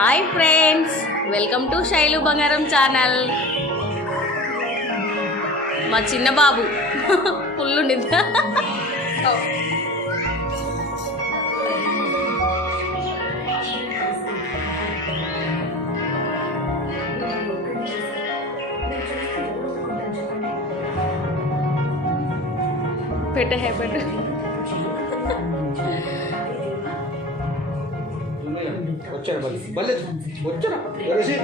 Hi friends, welcome to Shailu బంగారం channel. మా చిన్న బాబు ఫుల్ నిద్ర. పెట్టే పెట్టు. వచ్చారా బల్లె వచ్చారా కలిసి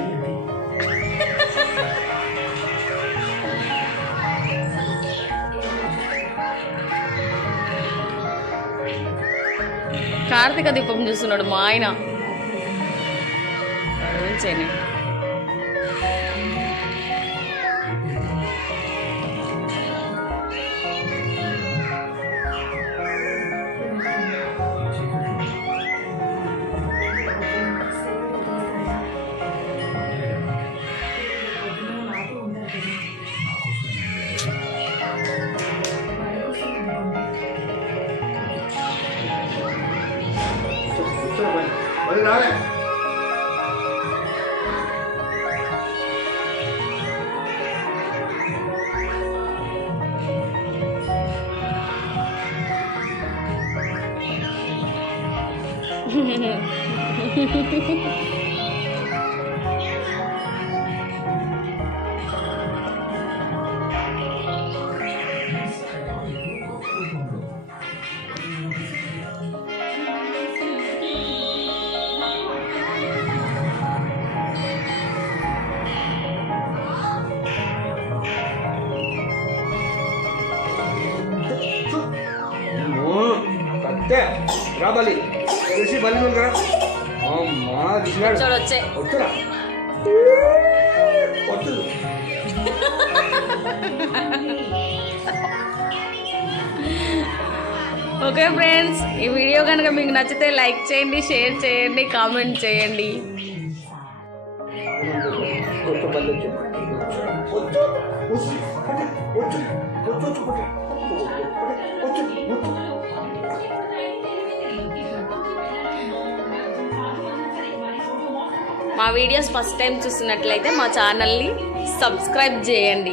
కార్తీక దీపం చూస్తున్నాడు మా ఆయన. రాలే రాబాలి కలిసి బలి కదా అమ్మా దిసినాడు వచ్చే వచ్చరా వచ్చు. ఓకే ఫ్రెండ్స్, ఈ వీడియో కనుక మీకు నచ్చితే లైక్ చేయండి, షేర్ చేయండి, కామెంట్ చేయండి. మా వీడియోస్ ఫస్ట్ టైం చూస్తున్నట్లయితే మా ఛానల్ని సబ్స్క్రైబ్ చేయండి.